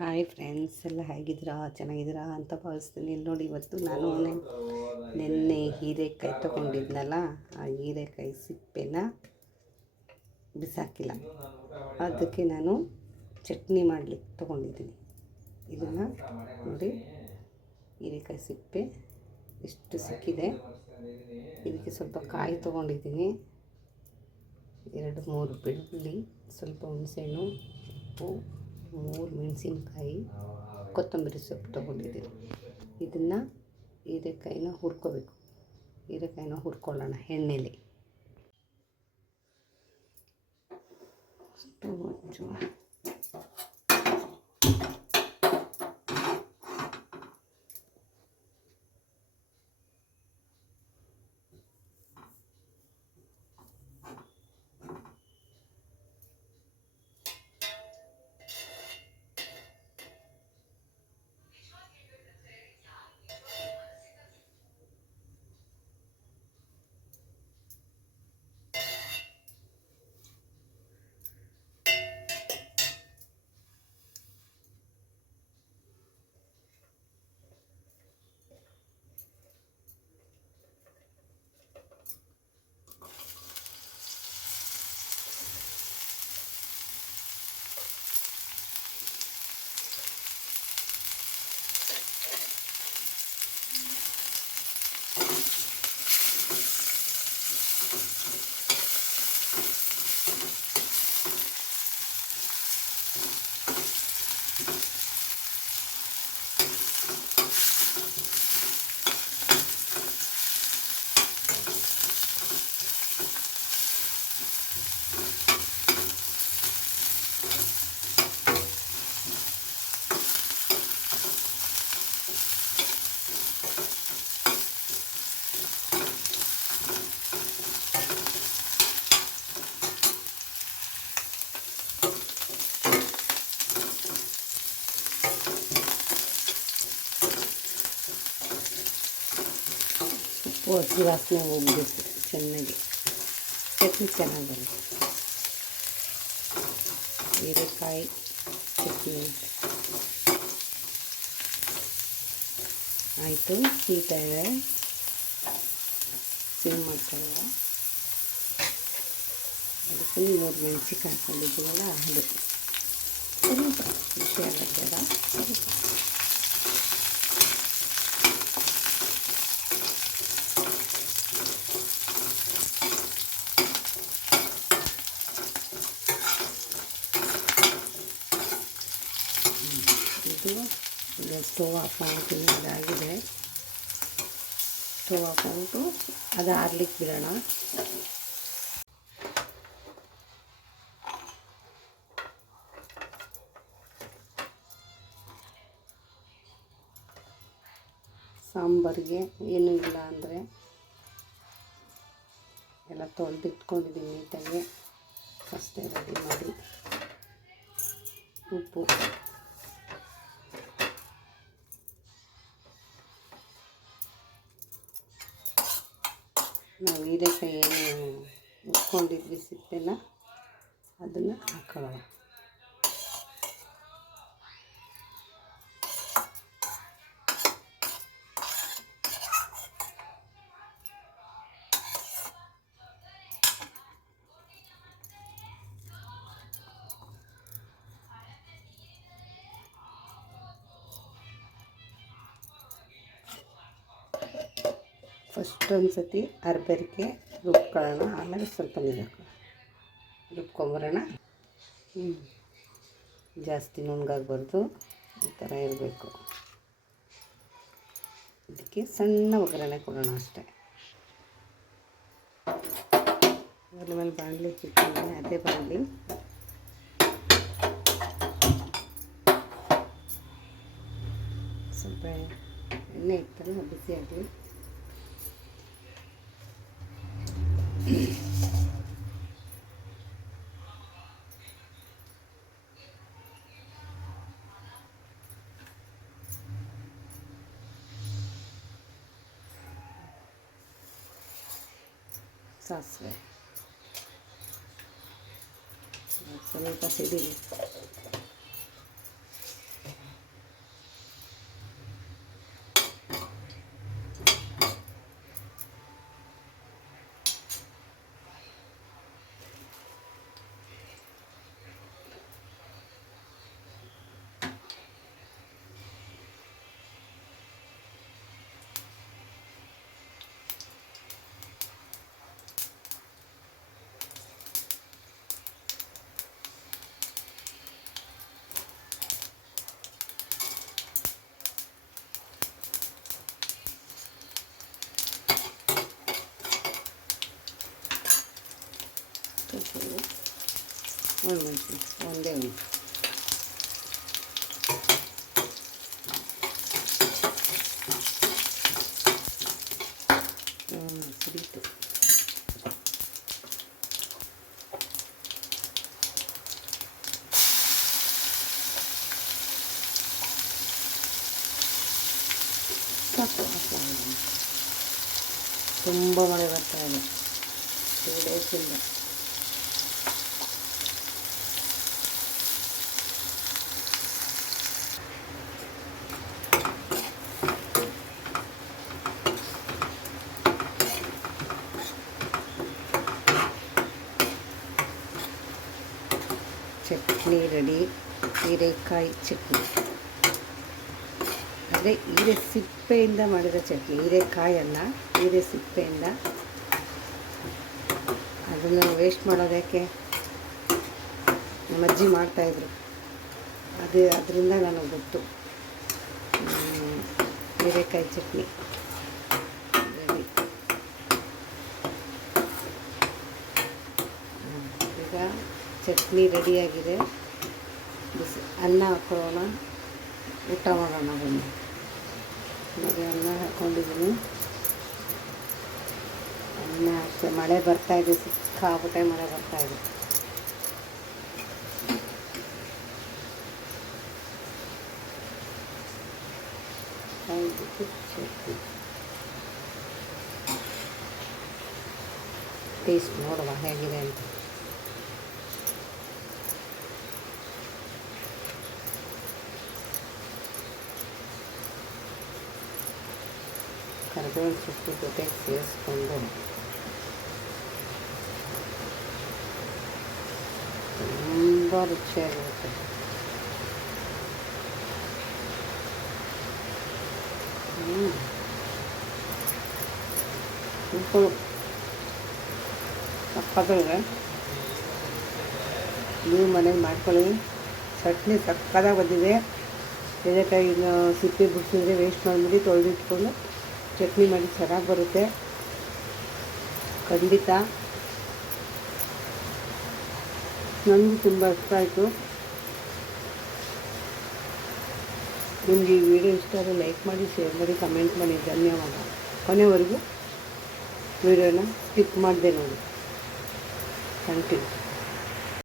Hi friends, ಎಲ್ಲ ಹೇಗಿದ್ದೀರಾ? ಚೆನ್ನಾಗಿದ್ದೀರಾ ಅಂತ ಭಾವಿಸ್ತೀನಿ. ಇಲ್ಲಿ ನೋಡಿ ಇವತ್ತು ನಾನು ನಿನ್ನೆ ಹೀರೆಕಾಯಿ ತೊಗೊಂಡಿದ್ನಲ್ಲ, ಆ ಹೀರೆಕಾಯಿ ಸಿಪ್ಪೆನ ಬಿಸಾಕಿಲ್ಲ. ಅದಕ್ಕೆ ನಾನು ಚಟ್ನಿ ಮಾಡಲಿಕ್ಕೆ ತೊಗೊಂಡಿದ್ದೀನಿ. ಇದನ್ನು ನೋಡಿ, ಹೀರೆಕಾಯಿ ಸಿಪ್ಪೆ ಇಷ್ಟು ಸಿಕ್ಕಿದೆ. ಇದಕ್ಕೆ ಸ್ವಲ್ಪ ಕಾಯಿ ತೊಗೊಂಡಿದ್ದೀನಿ. ಎರಡು ಮೂರು ಬೆಳ್ಳುಳ್ಳಿ, ಸ್ವಲ್ಪ ಹುಣಸೆಹಣ್ಣು, ಉಪ್ಪು ಮೂರು ಮೆಣಸಿನ್ಕಾಯಿ ಕೊತ್ತಂಬರಿ ಸೊಪ್ಪು ತೊಗೊಂಡಿದ್ದೀನಿ. ಇದನ್ನು ಹೀರೆಕಾಯಿನ ಹುರ್ಕೋಬೇಕು. ಹೀರೆಕಾಯಿನ ಹುರ್ಕೊಳ್ಳೋಣ ಎಣ್ಣೆಲಿ. ಸ್ಟವ್ ಹಚ್ಚುವ ಹಸಿ ವಾಸನೆ ಹೋಗ್ಬೇಕು ಚೆನ್ನಾಗಿ ಚಟ್ನಿ ಚೆನ್ನಾಗಿ ಬರುತ್ತೆ. ಹೀರೆಕಾಯಿ ಚಟ್ನಿ. ಆಯಿತು ಸೀತಾ ಇದೆ ಸಿಮ್ ಮಾಡ್ತಾಯಿಲ್ಲ ಅದಕ್ಕೆ ಮೂರು ಮೆಣಸಿಗೆ ಹಾಕೊಂಡಿದ್ದೀವಲ್ಲ ಅದು. ಸ್ವಲ್ಪ ಖುಷಿ ಆಗುತ್ತೆ ಸ್ವಲ್ಪ ಇದು ಈಗ ಸ್ಟವ್ ಆಫ್ ಮಾಡ್ತೀನಿ, ಅದಾಗಿದೆ. ಸ್ಟವ್ ಆಫ್ ಮಾಡಿಬಿಟ್ಟು ಅದು ಆರ್ಲಿಕ್ಕೆ ಬಿಡೋಣ. ಸಾಂಬಾರಿಗೆ ಏನೂ ಇಲ್ಲ ಅಂದರೆ ಎಲ್ಲ ತೊಳೆದಿಟ್ಕೊಂಡಿದ್ದೀನಿ ನೀಟಾಗಿ. ಫಸ್ಟೇ ರೆಡಿ ಮಾಡಿ. ಉಪ್ಪು. ನಾವು ಹೀರೆಕಾಯಿ ಏನು ಉಟ್ಕೊಂಡಿದ್ವಿ ಸಿಪ್ಪೆನ. ಅದನ್ನು ಹಾಕೊಳ್ಳೋಣ ಫಸ್ಟ್ ಒಂದು ಸತಿ ಅರ್ಬೆರಿಕೆ ರುಬ್ಕೊಳ್ಳೋಣ. ಆಮೇಲೆ ಸ್ವಲ್ಪ ನೀರು ಹಾಕೋಣ. ರುಬ್ಕೊಂಬರೋಣ. ಹ್ಞೂ ಜಾಸ್ತಿ ನುಣ್ಣಗಾಗಬಾರ್ದು. ಈ ಥರ ಇರಬೇಕು. ಇದಕ್ಕೆ ಸಣ್ಣ ಒಗ್ಗರಣೆ ಕೊಡೋಣ ಅಷ್ಟೇ. ಅದ್ರ ಮೇಲೆ ಬಾಣಲಿ ಇಟ್ಟಿದ್ದೀನಿ. ಅದೇ ಬಾಣಲಿ. ಸ್ವಲ್ಪ ಎಣ್ಣೆ ಇತ್ತಲ್ಲ, ಬಿಸಿ ಆಗಲಿ. सासवे चलो कसे दिली ಒಂದೇ ಒಂದು ಹ್ಞೂ ಸಿಡಿತು ಸಾಕು ಹಾಕ್ಬೋದು. ತುಂಬ ಮಳೆ ಬರ್ತಾ ಇದೆ ಟೂ ಡೇಸಿಂದ ಚಟ್ನಿ ರೆಡಿ, ಹೀರೆಕಾಯಿ ಚಟ್ನಿ. ಅಂದರೆ ಹೀರೆ ಸಿಪ್ಪೆಯಿಂದ ಮಾಡಿದ ಚಟ್ನಿ ಹೀರೆಕಾಯಿ ಅಲ್ಲ ಹೀರೆ ಸಿಪ್ಪೆಯಿಂದ ಅದನ್ನು ವೇಸ್ಟ್ ಮಾಡೋದಕ್ಕೆ ನಮ್ಮ ಅಜ್ಜಿ ಮಾಡ್ತಾಯಿದ್ರು ಅದು ಅದರಿಂದ ನನಗೆ ಗೊತ್ತು. ಹೀರೆಕಾಯಿ ಚಟ್ನಿ. ರೆಡಿ. ಈಗ ಚಟ್ನಿ ರೆಡಿಯಾಗಿದೆ. ಬಿಸಿ ಅನ್ನ ಹಾಕೊಳ್ಳೋಣ ಊಟ ಮಾಡೋಣ ಬನ್ನಿ. ಹಾಗೆ ಅನ್ನ ಹಾಕ್ಕೊಂಡಿದ್ದೀನಿ ಅನ್ನ ಅಷ್ಟೇ. ಮಳೆ ಬರ್ತಾಯಿದೆ ಇದೆ. ಸಿಕ್ಕಾಪಟ್ಟೆ ಮಳೆ ಬರ್ತಾ ಇದೆ. ಹಾಕ್ಬಿಟ್ಟು ಚಟ್ನಿ ಟೇಸ್ಟ್ ನೋಡುವ ಹೇಗಿದೆ ಅಂತ. ಕರಿಬೇವಿನ ಸೊಪ್ಪು ಜೊತೆಗೆ ಸೇರಿಸ್ಕೊಂಡು ತುಂಬ ರುಚಿಯಾಗಿರುತ್ತೆ ಉಪ್ಪು ಸಕ್ಕತ್ತಾಗಿದೆ ನೀವು ಮನೇಲಿ ಮಾಡ್ಕೊಳ್ಳಿ ಚಟ್ನಿ ಸಕ್ಕದಾಗ ಬಂದಿದೆ ಹೀರೆಕಾಯಿನ ಸಿಪ್ಪೆ ಬಿಡಿಸಿದ್ರೆ ವೇಸ್ಟ್ ಮಾಡಿಬಿಟ್ಟು ತೊಳೆದಿಟ್ಕೊಂಡು ಚಟ್ನಿ ಮಾಡಿ ಚೆನ್ನಾಗಿ ಬರುತ್ತೆ. ಖಂಡಿತ. ನನಗೂ ತುಂಬ ಇಷ್ಟ ಆಯಿತು. ನಿಮಗೆ ಈ ವಿಡಿಯೋ ಇಷ್ಟ ಆದರೆ ಲೈಕ್ ಮಾಡಿ, ಶೇರ್ ಮಾಡಿ, ಕಮೆಂಟ್ ಮಾಡಿ. ಧನ್ಯವಾದ. ಕೊನೆವರೆಗೂ ವಿಡಿಯೋನ ಸ್ಕಿಪ್ ಮಾಡಿದೆ ನೋಡಿ. Thank you.